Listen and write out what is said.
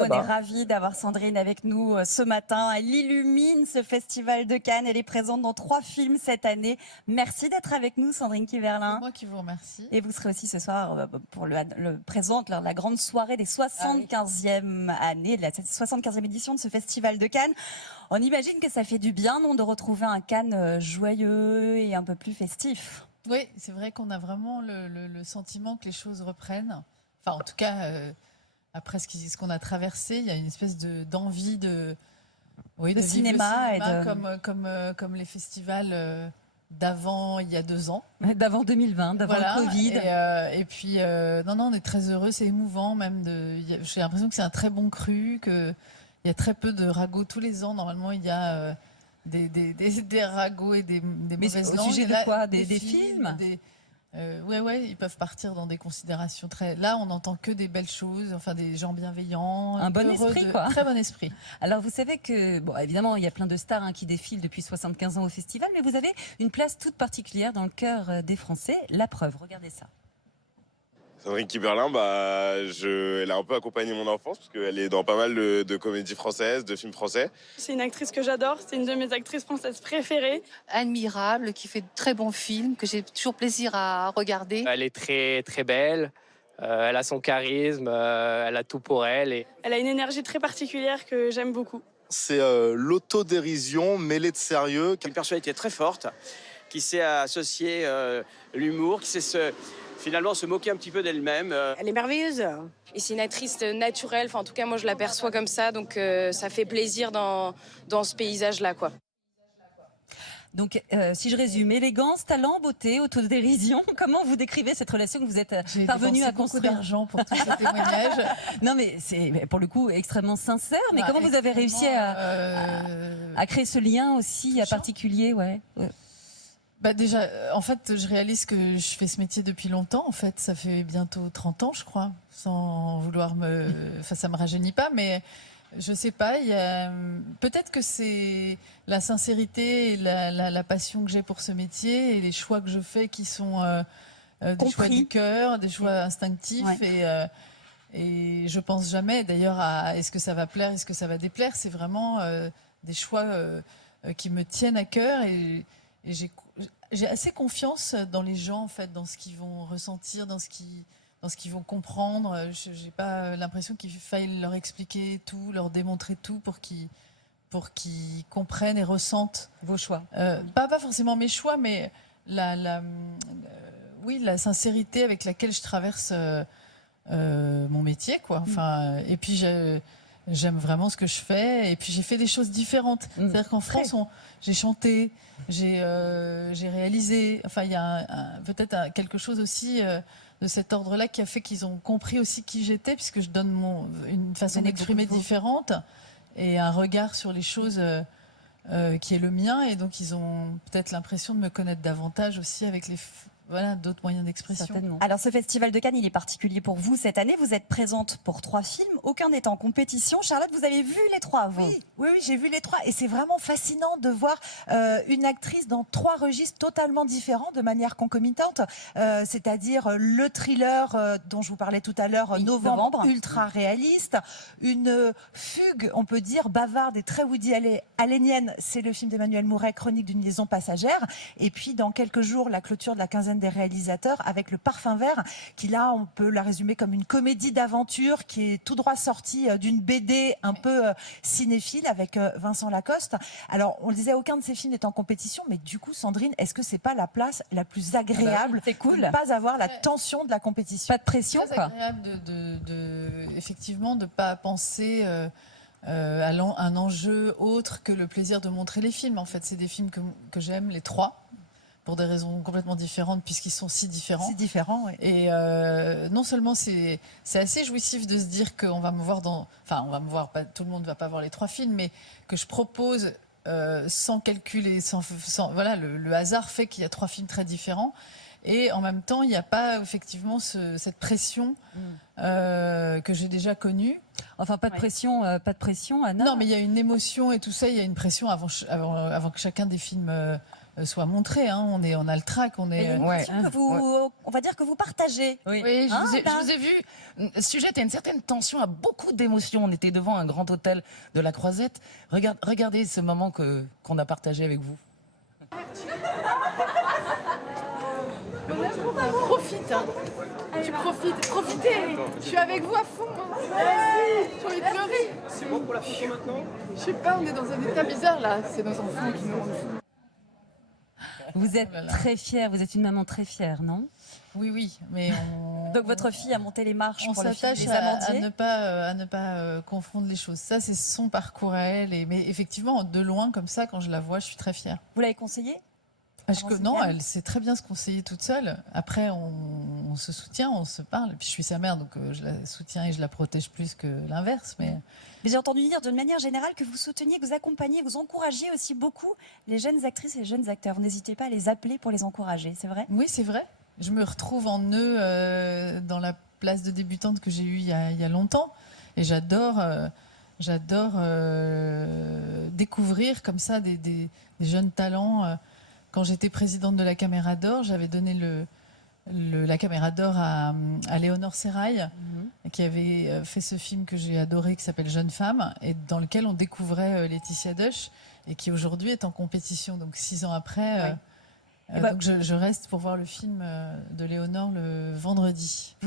On est ravis d'avoir Sandrine avec nous ce matin. Elle illumine ce festival de Cannes. Elle est présente dans 3 films cette année. Merci d'être avec nous, Sandrine Kiberlin. C'est moi qui vous remercie. Et vous serez aussi ce soir pour présente lors de la grande soirée des 75e années, de la 75e édition de ce festival de Cannes. On imagine que ça fait du bien, non, de retrouver un Cannes joyeux et un peu plus festif. Oui, c'est vrai qu'on a vraiment le sentiment que les choses reprennent. Enfin, en tout cas... Après ce qu'on a traversé, il y a une espèce d'envie de cinéma, comme les festivals d'avant, il y a 2 ans. D'avant 2020, d'avant le Covid. Et puis, non, on est très heureux, c'est émouvant même. J'ai l'impression que c'est un très bon cru, qu'il y a très peu de ragots tous les ans. Normalement, il y a des ragots et des mauvaises langues. Au sujet de quoi? Des films Ouais, ils peuvent partir dans des considérations très... Là, on n'entend que des belles choses, enfin des gens bienveillants. Un bon esprit, quoi. Très bon esprit. Alors, vous savez que, bon, évidemment, il y a plein de stars qui défilent depuis 75 ans au festival, mais vous avez une place toute particulière dans le cœur des Français. La preuve, regardez ça. Sandrine Kiberlin, elle a un peu accompagné mon enfance parce qu'elle est dans pas mal de comédies françaises, de films français. C'est une actrice que j'adore, c'est une de mes actrices françaises préférées. Admirable, qui fait de très bons films, que j'ai toujours plaisir à regarder. Elle est très, très belle, elle a son charisme, elle a tout pour elle. Elle a une énergie très particulière que j'aime beaucoup. C'est l'autodérision mêlée de sérieux. Une personnalité très forte, qui sait associer l'humour, qui sait finalement se moquer un petit peu d'elle-même. Elle est merveilleuse. Et c'est une actrice naturelle, enfin, en tout cas moi je l'aperçois comme ça, donc ça fait plaisir dans ce paysage-là, quoi. Donc, si je résume, élégance, talent, beauté, autodérision, comment vous décrivez cette relation que vous êtes parvenu à construire? J'ai d'argent pour tous ces témoignages. Non, mais c'est pour le coup extrêmement sincère. Mais comment vous avez réussi à créer ce lien aussi particulier, Déjà, en fait, je réalise que je fais ce métier depuis longtemps. En fait, ça fait bientôt 30 ans, je crois, sans vouloir Enfin, ça me rajeunit pas, mais je sais pas. Peut-être que c'est la sincérité et la passion que j'ai pour ce métier et les choix que je fais qui sont des choix du cœur, des choix instinctifs. Et je pense jamais, d'ailleurs, à est-ce que ça va plaire, est-ce que ça va déplaire. C'est vraiment des choix qui me tiennent à cœur et j'ai assez confiance dans les gens, en fait, dans ce qu'ils vont ressentir, dans ce qu'ils vont comprendre. J'ai pas l'impression qu'il faille leur expliquer tout, leur démontrer tout pour qu'ils comprennent et ressentent vos choix. Pas forcément mes choix, mais la sincérité avec laquelle je traverse mon métier, quoi. Enfin, et puis j'aime vraiment ce que je fais. Et puis j'ai fait des choses différentes. C'est-à-dire qu'en France, j'ai chanté, j'ai réalisé. Enfin, il y a peut-être quelque chose aussi de cet ordre-là qui a fait qu'ils ont compris aussi qui j'étais, puisque je donne une façon d'exprimer différente et un regard sur les choses qui est le mien. Et donc, ils ont peut-être l'impression de me connaître davantage aussi avec d'autres moyens d'expression. Certainement. Alors, ce festival de Cannes, il est particulier pour vous cette année. Vous êtes présente pour 3 films. Aucun n'est en compétition. Charlotte, vous avez vu les 3, vous? Oui, j'ai vu les 3. Et c'est vraiment fascinant de voir une actrice dans 3 registres totalement différents de manière concomitante. C'est-à-dire le thriller dont je vous parlais tout à l'heure, Novembre, ultra réaliste. Une fugue, on peut dire, bavarde et très Woody Allenienne. C'est le film d'Emmanuel Mouret, Chronique d'une liaison passagère. Et puis, dans quelques jours, la clôture de la quinzaine des réalisateurs avec Le Parfum Vert, qui là, on peut la résumer comme une comédie d'aventure qui est tout droit sortie d'une BD un peu cinéphile avec Vincent Lacoste. Alors, on le disait, aucun de ces films n'est en compétition, mais du coup, Sandrine, est-ce que c'est pas la place la plus agréable? C'est cool. De ne pas avoir la tension de la compétition. Pas de pression, c'est quoi. Agréable effectivement, de pas penser à un enjeu autre que le plaisir de montrer les films. En fait, c'est des films que j'aime, les 3. Pour des raisons complètement différentes, puisqu'ils sont si différents. Si différents, oui. Et non seulement c'est assez jouissif de se dire qu'on va me voir Enfin, on va me voir, pas, tout le monde ne va pas voir les 3 films, mais que je propose sans calcul et voilà, le hasard fait qu'il y a 3 films très différents. Et en même temps, il n'y a pas effectivement cette pression que j'ai déjà connue. Enfin, pas de pression, Anna. Non, mais il y a une émotion et tout ça. Il y a une pression avant que chacun des films soit montré. Hein. On a le trac, on Il y a est. une question que on va dire que vous partagez. Oui, je vous ai vu. Sujet à une certaine tension, à beaucoup d'émotions. On était devant un grand hôtel de la Croisette. Regardez ce moment qu'on a partagé avec vous. Profite, hein. Tu profites, profitez. Je suis avec vous à fond. J'ai envie de pleurer. C'est bon pour la photo maintenant? Je sais pas, on est dans un état bizarre là. C'est nos enfants qui nous rendent fous. Vous êtes Oh là là. très fière, vous êtes une maman très fière, non? Oui, mais Donc votre fille a monté les marches on pour le film s'attache Les à ne pas confondre les choses. Ça, c'est son parcours à elle. Mais effectivement, de loin, comme ça, quand je la vois, je suis très fière. Vous l'avez conseillé? Non, elle sait très bien se conseiller toute seule. Après, on se soutient, on se parle. Et puis, je suis sa mère, donc je la soutiens et je la protège plus que l'inverse. Mais j'ai entendu dire d'une manière générale que vous souteniez, que vous accompagniez, vous encouragiez aussi beaucoup les jeunes actrices et les jeunes acteurs. N'hésitez pas à les appeler pour les encourager, c'est vrai? oui, c'est vrai. Je me retrouve en eux dans la place de débutante que j'ai eue il y a longtemps. Et j'adore découvrir comme ça des jeunes talents. Quand j'étais présidente de la Caméra d'Or, j'avais donné la Caméra d'Or à Léonore Serrail, qui avait fait ce film que j'ai adoré, qui s'appelle Jeune femme, et dans lequel on découvrait Laetitia Dush, et qui aujourd'hui est en compétition, donc 6 ans après. Donc je reste pour voir le film de Léonore le vendredi.